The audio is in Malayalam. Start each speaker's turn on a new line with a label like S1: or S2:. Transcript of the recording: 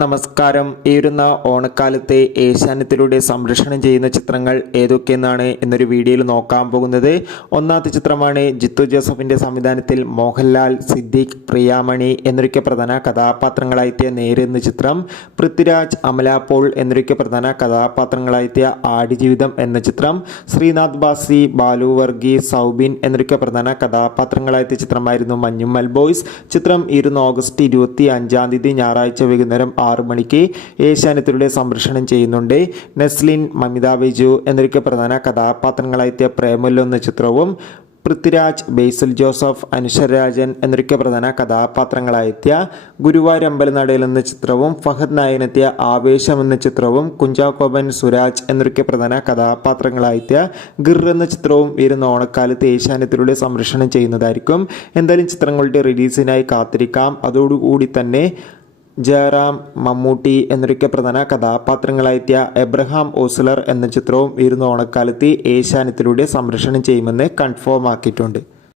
S1: നമസ്കാരം. ഈ ഓണക്കാലത്തെ ഏഷ്യാനത്തിലൂടെ സംരക്ഷണം ചെയ്യുന്ന ചിത്രങ്ങൾ ഏതൊക്കെയെന്നാണ് എന്നൊരു വീഡിയോയിൽ നോക്കാൻ പോകുന്നത്. ഒന്നാമത്തെ ചിത്രമാണ് ജിത്തു ജോസഫിന്റെ സംവിധാനത്തിൽ മോഹൻലാൽ സിദ്ദിഖ് പ്രിയാമണി എന്നൊരുക്കെ പ്രധാന കഥാപാത്രങ്ങളായെത്തിയ നേരെന്ന ചിത്രം പൃഥ്വിരാജ് അമലാപോൾ പോൾ എന്നൊക്കെ പ്രധാന കഥാപാത്രങ്ങളായെത്തിയ ആടുജീവിതം എന്ന ചിത്രം ശ്രീനാഥ് ബാസി ബാലു വർഗി സൗബിൻ എന്നൊരുക്കെ പ്രധാന കഥാപാത്രങ്ങളായെത്തിയ ചിത്രമായിരുന്നു മഞ്ഞുമ്മൽ ബോയ്സ്. ചിത്രം ഇരുന്ന് ഓഗസ്റ്റ് ഇരുപത്തി അഞ്ചാം തീയതി ഞായറാഴ്ച വൈകുന്നേരം ആറ് മണിക്ക് ഏഷ്യാനെത്തിലൂടെ സംപ്രേഷണം ചെയ്യുന്നുണ്ട്. നെസ്ലിൻ മമിത ബിജു എന്നൊക്കെ പ്രധാന കഥാപാത്രങ്ങളായെത്തിയ പ്രേമല്ലോ എന്ന ചിത്രവും പൃഥ്വിരാജ് ബേസിൽ ജോസഫ് അനുശ്വരരാജൻ എന്നൊക്കെ പ്രധാന കഥാപാത്രങ്ങളായെത്തിയ ഗുരുവാരമ്പലനടയിൽ എന്ന ചിത്രവും ഫഹദ് നായനെത്തിയ ആവേശം എന്ന ചിത്രവും കുഞ്ചാക്കോബൻ സുരാജ് എന്നൊക്കെ പ്രധാന കഥാപാത്രങ്ങളായെത്തിയ ഗിർ എന്ന ചിത്രവും വരുന്ന ഓണക്കാലത്ത് ഏഷ്യാനത്തിലൂടെ സംരക്ഷണം ചെയ്യുന്നതായിരിക്കും. എന്തായാലും ചിത്രങ്ങളുടെ റിലീസിനായി കാത്തിരിക്കാം. അതോടുകൂടി തന്നെ ജയറാം മമ്മൂട്ടി എന്നൊക്കെ പ്രധാന കഥാപാത്രങ്ങളായെത്തിയ എബ്രഹാം ഓസ്ലർ എന്ന ചിത്രവും ഇരുന്ന ഓണക്കാലത്ത് ഏഷ്യാനത്തിലൂടെ സംരക്ഷണം ചെയ്യുമെന്ന് കൺഫേം ആക്കിയിട്ടുണ്ട്.